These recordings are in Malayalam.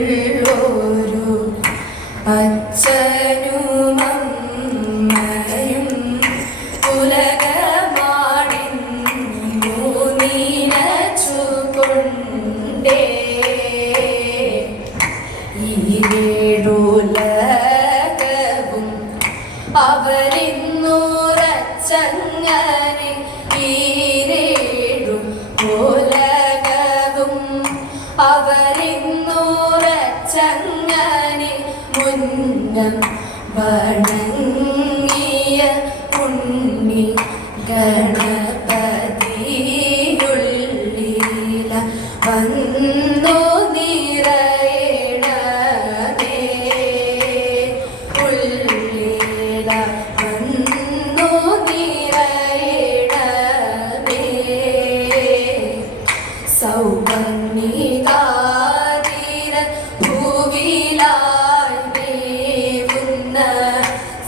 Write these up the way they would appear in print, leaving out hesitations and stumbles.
അരികിലായുള്ളൊരു അച്ഛനും അമ്മയും ഉലകമാടിന്നു നീനച്ചുകൊണ്ടേ ഈരേഴുലകവും അവരിന്നുറച്ചങ്ങനെ ഈരേഴും ഉലകവും അവരിന്നുറച്ചങ്ങനെ മുന്നം വണങ്ങിയ ഉണ്ണി ഗണപതിയുള്ളില വന്നു നിറയണമേ ഉള്ളില വന്നു നിറയണമേ സൗപർണികാതിര ഭൂവിലായി മേവുന്ന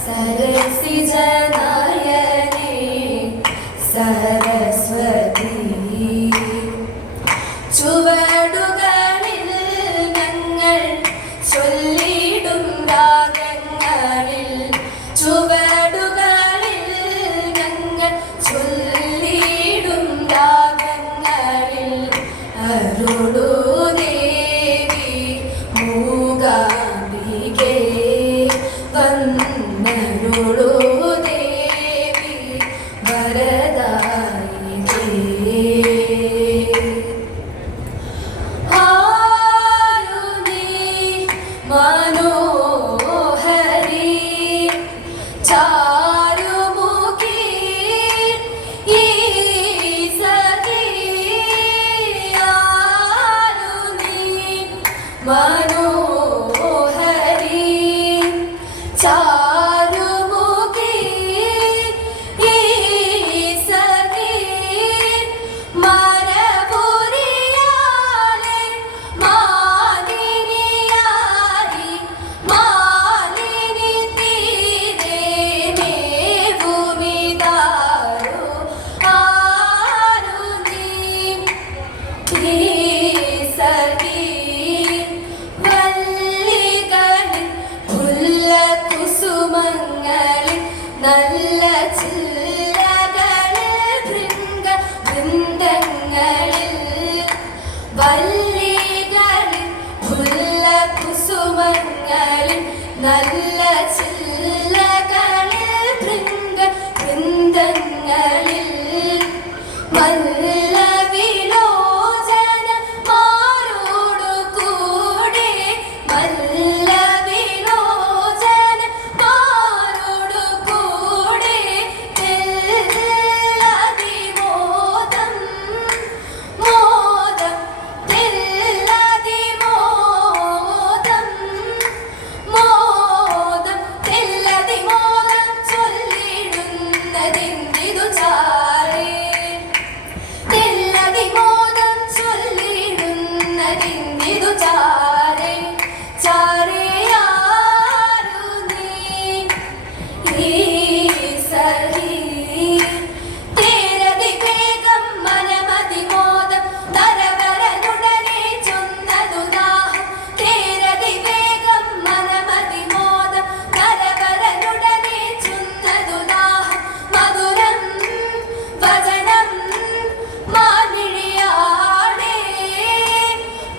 സരസിജനയനേ സരസ്വതി ചുവടുകളിൽ ഞങ്ങൾ ചൊല്ലിടും രാഗങ്ങളിൽ ചുവടുകളിൽ ഞങ്ങൾ ചൊല്ലിടും രാഗങ്ങളിൽ അരുളു ദേവി മൂകാംബികേ വന്നരുളു ദേവി വരദായികേ മനോഹരി ചാരുമുഖി ഈ സഖി ആരുണി മനോഹരി ചാരുമുഖി ഈ സഖി മരപുരിയാലെ മാലിനിയായി മാലിനി തീരെ മേവുമിതാരോ ആരുണി ഈ സഖി വല്ലികളിൽ കുസുമങ്ങളിൽ നല്ല ചില്ലകളിൽ വൃന്ദങ്ങളിൽ വല്ലികളിൽ കുസുമങ്ങളിൽ നല്ല ചില്ലകളിൽ വൃന്ദങ്ങളിൽ മല്ലവിലോചന മാരോടു കൂടെ മല്ലവിലോചന മാരോടു കൂടെ തെല്ലതിമോദം മോദം തെല്ലതിമോദം മോദം തെല്ലതിമോദം ചൊല്ലിടുന്നതിന്തിതു ചാരേ തെല്ലതിമോദം ചൊല്ലിടുന്നതിന്തിതു ചാരേ ചാരേ ആരുണി ഈ സഖി തേരതി വേഗം മനമതി മോദം തരവരനുടനെ ചൊന്നതു ദാഹം തേരതി വേഗം മനമതി മോദം തരവരനുടനെ ചൊന്നതു ദാഹം മധുരം വചനം മാനിഴിയാടേ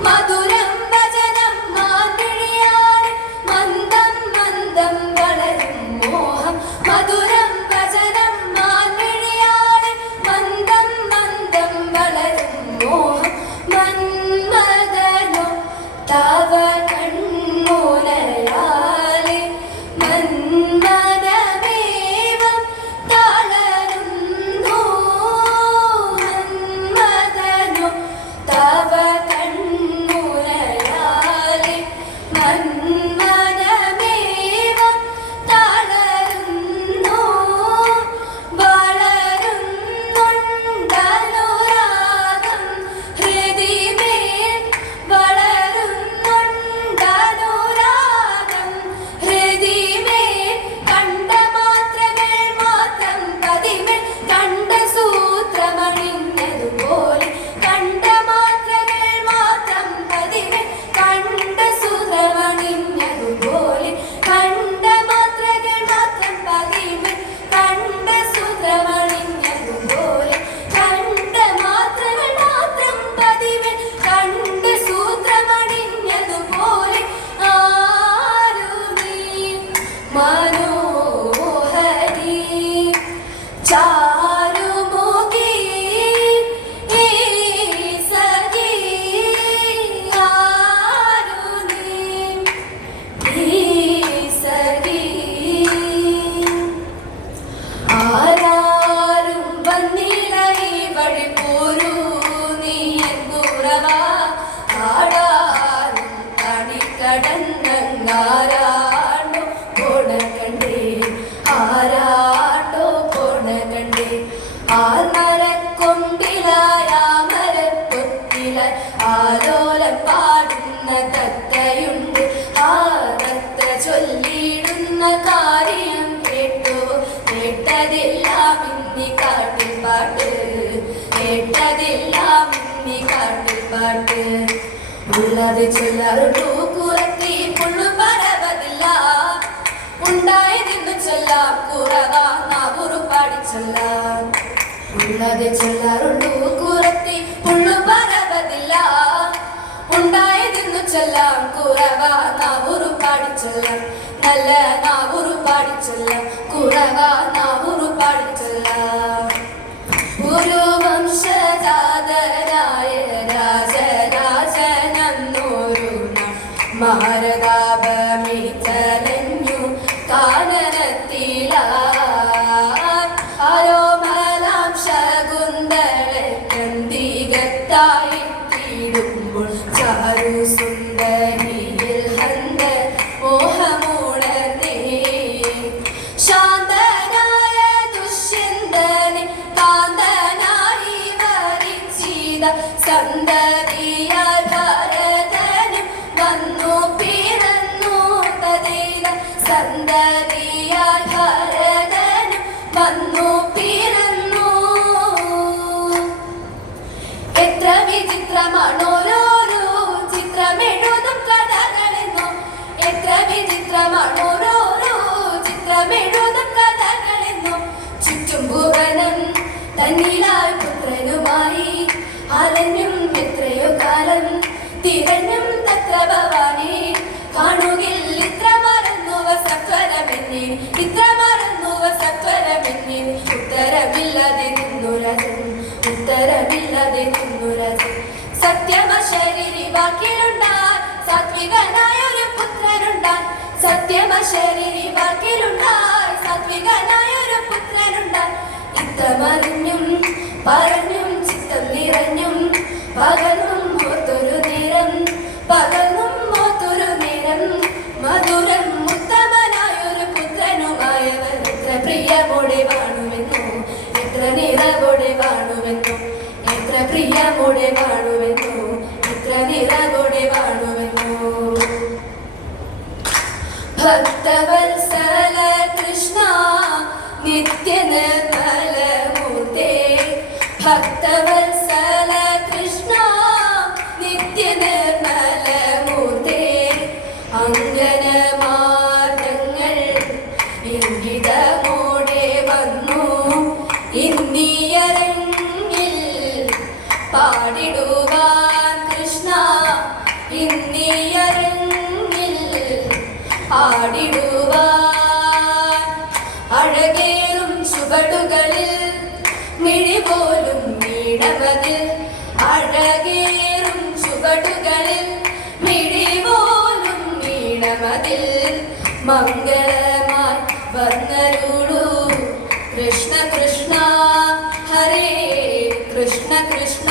മധുരം വചനം മാനിഴിയാടേ മന്ദം മന്ദം വളരും മോഹം മധുരം വചനം മാനിഴിയാടേ മന്ദം മന്ദം വളരും മോഹം മന്മദനോ തവ കൺമുനയാലെ മന്മദമേവം തളരുന്നു മന്മദനോ തവ കൺമുനയാലെ മന്മദമേവം തളരുന്നു വളരുന്നുണ്ടനുരാഗം ഹൃദിമേൽ വളരുന്നുണ്ടനുരാഗം ആലോലം പാടുന്ന തത്തയുണ്ട്. ആ തത്ത ചൊല്ലിടുന്ന കാര്യം കേട്ടു. കേട്ടതെല്ലാം ഇന്നി കാട്ടിൽ പാട്ട്, കേട്ടതെല്ലാം ഇന്നി കാട്ടിൽ പാട്ട്. ഉള്ളത് ചൊല്ലാറുണ്ടു കുറത്തി പുള്ളു പറവതില്ല. ഉണ്ടായതെന്ന് ചൊല്ലാം കുറവാ നാവുറു പാടി ചൊല്ലാം. ഉള്ളത് ചൊല്ലാറുണ്ടു കുറത്തി പുള്ളു പറവതില്ല. ഉണ്ടായതെന്ന് ചൊല്ലാം കുറവാ നാവുറു പാടി ചൊല്ലാം. നല്ല നാവുറു പാടി ചൊല്ലാം, കുറവാ നാവുറു പാടി ചൊല്ലാം. ഒരു വംശജാതനായ രാജരാജനന്നൊരു മാരതാപമിതലഞ്ഞു കാനനത്തിലാരോമലാം ശകുന്തളക്കന്തികത്തായി തീടുമ്പോൾ ചാരു സുന്ദരിയിൽ ഹന്ത മോഹമുണർന്നേ. ശാന്തനായ ദുഷ്യന്തനെ കാന്തനായി വരിച്ചിത സന്തതിയാൽ ഭരതനും വന്നു പിറന്നു തതേന. സന്തതിയാൽ ഭരതനും വന്നു പിറന്നു. എത്ര വിചിത്രമാണോരോരോ ചിത്രമെഴുതും കഥകളെന്നോ. എത്ര വിചിത്രമാണോരോരോ ചിത്രമെഴുതും കഥകളെന്നോ. ചുറ്റും ഭുവനം തന്നിലായി പുത്രനുമായി അലഞ്ഞും എത്രയോ കാലം തിരഞ്ഞും തത്ര ഭവാനെ. കാണുകിൽ ഇത്ര മറന്നുവ സത്വരമെന്നെ, ഇത്ര മറന്നുവ സത്വരമെന്നെ. ഉത്തരമില്ലാതെ നിന്നുരജൻ, ഉത്തരമില്ലാതെ നിന്നുരജൻ. സത്യമശരീരി വാക്കിലുണ്ടാൽ സാത്വികനായൊരു പുത്രനുണ്ടാൽ. സത്യമശരീരി വാക്കിലുണ്ടാൽ സാത്വികനായൊരു പുത്രനുണ്ടാൽ. ഇത്തമറിഞ്ഞും പറഞ്ഞും ചിത്തം നിറഞ്ഞും പകലും ഓർത്തൊരു നേരം, പകലും ഓർത്തൊരു നേരം. മധുരം ഉത്തമനായൊരു പുത്രനുമായവർ എത്ര പ്രിയമോടെ വാണുവെന്നോ, എത്ര നിറവോടെ വാണുവെന്നോ. എത്ര പ്രിയമോടെ വാണുവെന്നോ, എത്ര നിറവോടെ വാണുവെന്നോ. ഭക്തവത്സല കൃഷ്ണ നിത്യനിർമ്മലമൂർത്തേ. ഭക്തവത്സല കൃഷ്ണ നിത്യനിർമ്മലമൂർത്തേ. അങ്കനമാർഗങ്ങൾ ഇംഗിതമോടെ വന്നു ഇന്നിയരങ്ങിൽ പാടിടുവാൻ കൃഷ്ണ. ഇന്നിയരങ്ങിൽ പാടിടുവാൻ അഴകേറും ചുവടുകളിൽ മിഴിപോലും വീണമതിൽ. അഴകേറും ചുവടുകളിൽ മിഴിപോലും വീണമതിൽ. മംഗളമായി വന്നരുളൂ കൃഷ്ണ കൃഷ്ണ ഹരേ കൃഷ്ണ കൃഷ്ണ